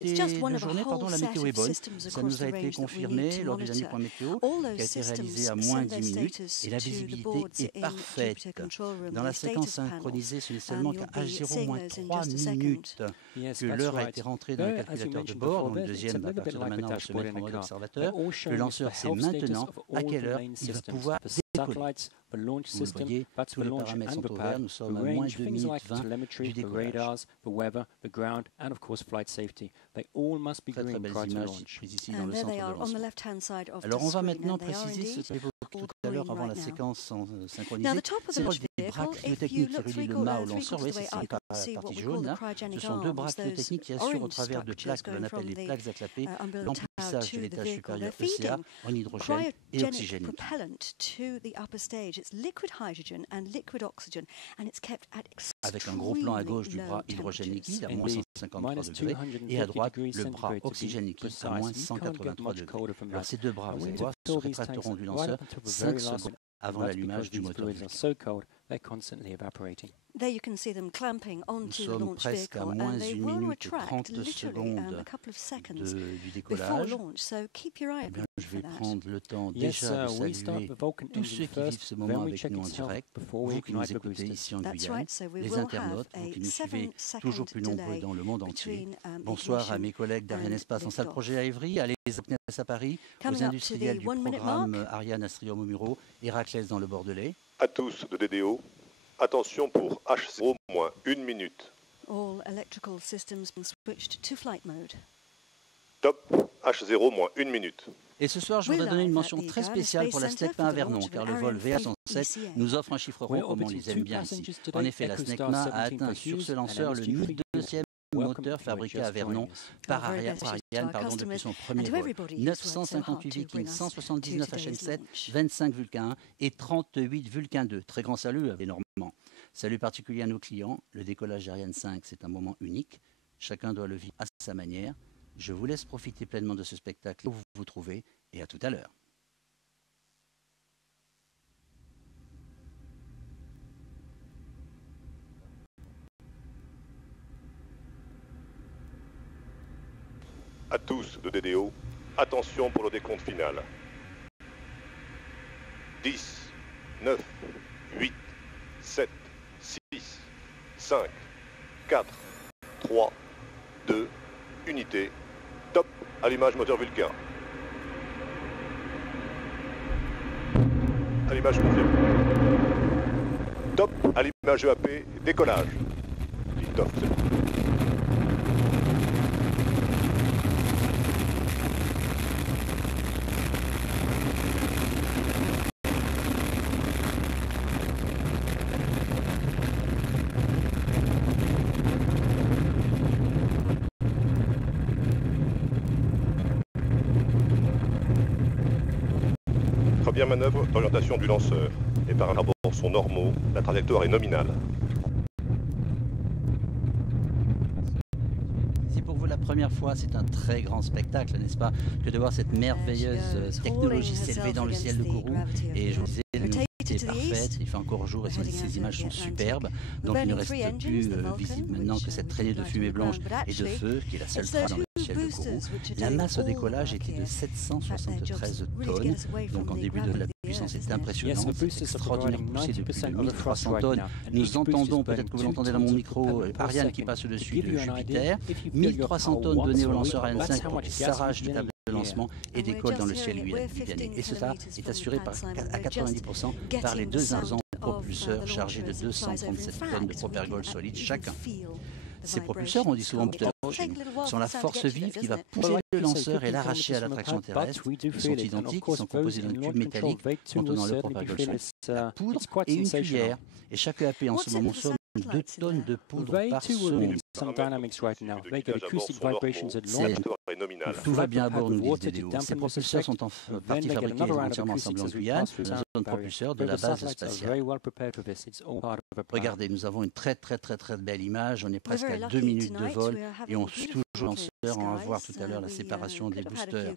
de journée, la météo est bonne. Ça nous a été confirmé lors du dernier point météo, qui a été réalisé à moins 10 minutes, et la visibilité est parfaite. Dans la séquence synchronisée, ce n'est seulement qu'à H0 moins 3 minutes que l'heure a été rentrée dans le calculateur de bord. Donc le deuxième, à partir de maintenant, va se mettre en mode observateur. Le lanceur sait maintenant à quelle heure il va pouvoir décoller. Vous le voyez, tous les paramètres sont ouverts. Nous sommes à moins 2 minutes 20 du décollage. Très très belles images prises ici dans le centre de lancement. Alors on va maintenant préciser ce que j'évoquais tout à l'heure avant la séquence synchronisée. C'est proche des bras cryotechniques qui relient le mât au lanceur. Vous voyez, c'est la partie jaune là. Ce sont deux bras cryotechniques qui assurent au travers de plaques que l'on appelle les plaques atlapées l'emplissage de l'étage supérieur ECA en hydrogène et oxygène. Avec un gros plan à gauche du bras hydrogène liquide à moins 153 degrés et à droite le bras oxygène liquide à moins 183 degrés. Alors ces deux bras, vous allez voir, se rétracteront du lanceur 5 secondes avant l'allumage du moteur. Nous sommes presque à moins 1 minute 30 secondes du décollage. Eh bien, je vais prendre le temps déjà de saluer tous ceux qui vivent ce moment avec nous en direct, vous qui nous écoutez ici en Guyane, les internautes, vous qui nous suivez toujours plus nombreux dans le monde entier. Bonsoir à mes collègues d'Ariane Espace en salle projet à Évry, à les à Paris, aux industriels du programme Ariane Astrium au Muro, Héraclès dans le Bordelais. À tous de DDO. Attention pour H0 moins 1 minute. Top, H0 moins 1 minute. Et ce soir, je voudrais donner une mention très spéciale pour la SNECMA à Vernon, car le vol VA107 nous offre un chiffre rond comme on les aime bien ici. En effet, la SNECMA a atteint sur ce lanceur le 1002e moteur fabriqué à Vernon par Ariane depuis son premier vol. 958 Viking, 179 HN7, 25 Vulcain 1 et 38 Vulcain 2. Très grand salut énormément. Salut particulier à nos clients. Le décollage d'Ariane 5, c'est un moment unique. Chacun doit le vivre à sa manière. Je vous laisse profiter pleinement de ce spectacle où vous vous trouvez et à tout à l'heure. À tous de DDO, attention pour le décompte final. 10, 9, 8, 7, 6, 5, 4, 3, 2, unité. Top, allumage moteur Vulcain. Allumage confirmé. Top, allumage EAP, décollage. Top, c'est bon. Première manœuvre d'orientation du lanceur. Les paramètres à bord sont normaux, la trajectoire est nominale. Si pour vous la première fois, c'est un très grand spectacle, n'est-ce pas, que de voir cette merveilleuse technologie s'élever dans le ciel de Kourou. Et je vous disais, la nouveauté est parfaite, il fait encore jour et ces images sont superbes. Donc il ne reste plus visible maintenant que cette traînée de fumée blanche et de feu, qui est la seule trace dans le ciel de Kourou. La masse au décollage était de 773 tonnes, donc en début de la puissance est impressionnante, c'est extraordinaire poussée de plus de 1300 tonnes. Nous entendons, peut-être que vous l'entendez dans mon micro, Ariane qui passe au-dessus de Jupiter, 1300 tonnes données au lanceur Ariane 5 pour qu'il s'arrache du tableau de lancement et décolle dans le ciel guyanais. Et cela est assuré à 90% par les deux imposants propulseurs chargés de 237 tonnes de propergol solide chacun. Ces propulseurs, on dit souvent chez nous, sont la force vive qui va pousser le lanceur et l'arracher à l'attraction terrestre. Ils sont identiques, ils sont composés d'un tube métallique contenant le propergol solide, la poudre et une cuillère. Et chaque EAP en ce moment somme 2 tonnes de poudre par seconde. Tout va bien à bord, nous disent DDO. Ces propulseurs sont en partie fabriqués entièrement assemblés en Guyane, la zone propulseur de la base spatiale. Regardez, nous avons une très belle image. On est presque à 2 minutes de vol et on suit toujours le lanceur. On va voir tout à l'heure la séparation des boosters.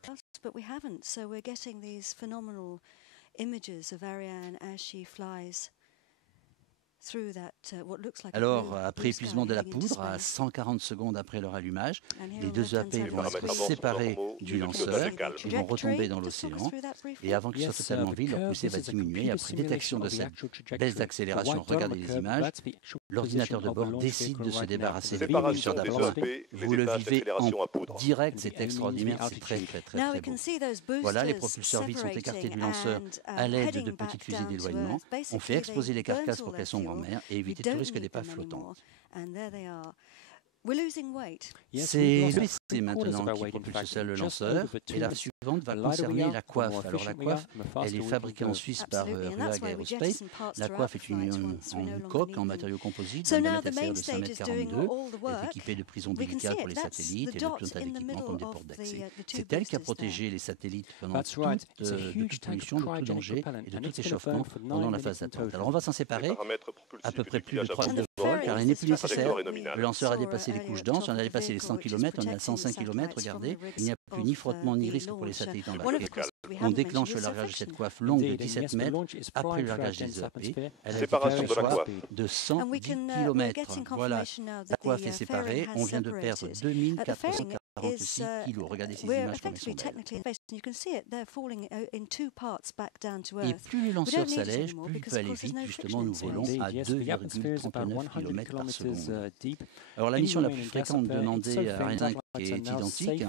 Alors, après épuisement de la poudre, à 140 secondes après leur allumage, les deux EAP vont être séparés du lanceur, ils vont retomber dans l'océan, et avant qu'ils soient totalement vides, leur poussée va diminuer. Et après détection de cette baisse d'accélération, regardez les images, l'ordinateur de bord décide de se débarrasser des propulseurs d'appoint. Vous le vivez en direct, c'est extraordinaire, c'est très bon. Voilà, les propulseurs vides sont écartés du lanceur à l'aide de petites fusées d'éloignement. On fait exploser les carcasses pour qu'elles sombrent en mer et éviter tout risque d'épave flottante. C'est le PC maintenant qui propulse seul le lanceur, et la suivante va concerner la coiffe. Alors la coiffe, elle est fabriquée en Suisse par Ruag Aerospace. La coiffe est en coque, en matériaux composites, d'un diamètre extérieur de 5,42 m. Elle est équipée de prises ombilicales pour les satellites et de tout un tas d'équipements comme des portes d'accès. C'est elle qui a protégé les satellites pendant toute pollution, de tout danger et de tout échauffement pendant la phase d'attente. Alors on va s'en séparer à peu près plus de 3 heures de vol, car elle n'est plus nécessaire. Le lanceur a dépassé les couches denses, on a dépassé les 100 km, on est à 105 km, regardez, il n'y a plus ni frottement ni risque pour les satellites embarqués. On déclenche le largage de cette coiffe longue de 17 mètres après le largage des EAP. Elle a une coiffe de 110 km. Voilà, la coiffe est séparée, on vient de perdre 2446 kg. Regardez ces images comme elles sont belles. Et plus le lanceur s'allège, plus il peut aller vite. Justement, nous volons à 2,39 km par seconde. Alors la mission la plus fréquente demandée à Ariane 5 est identique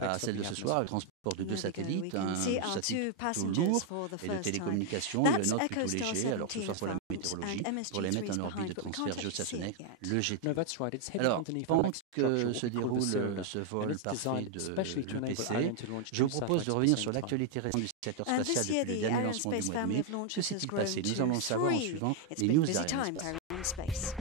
à celle de ce soir, le transport de 2 satellites, un satellite plutôt lourd et de télécommunications et le nôtre plutôt léger, alors que ce soit pour la météorologie, pour les mettre en orbite de transfert géostationnaire, le GT. Alors, pendant que se déroule ce vol parfait de l'EPC, je vous propose de revenir sur l'actualité récente du secteur spatial depuis le dernier lancement du mois de mai. Que s'est-il passé? Nous allons le savoir en suivant les news d'Arianespace.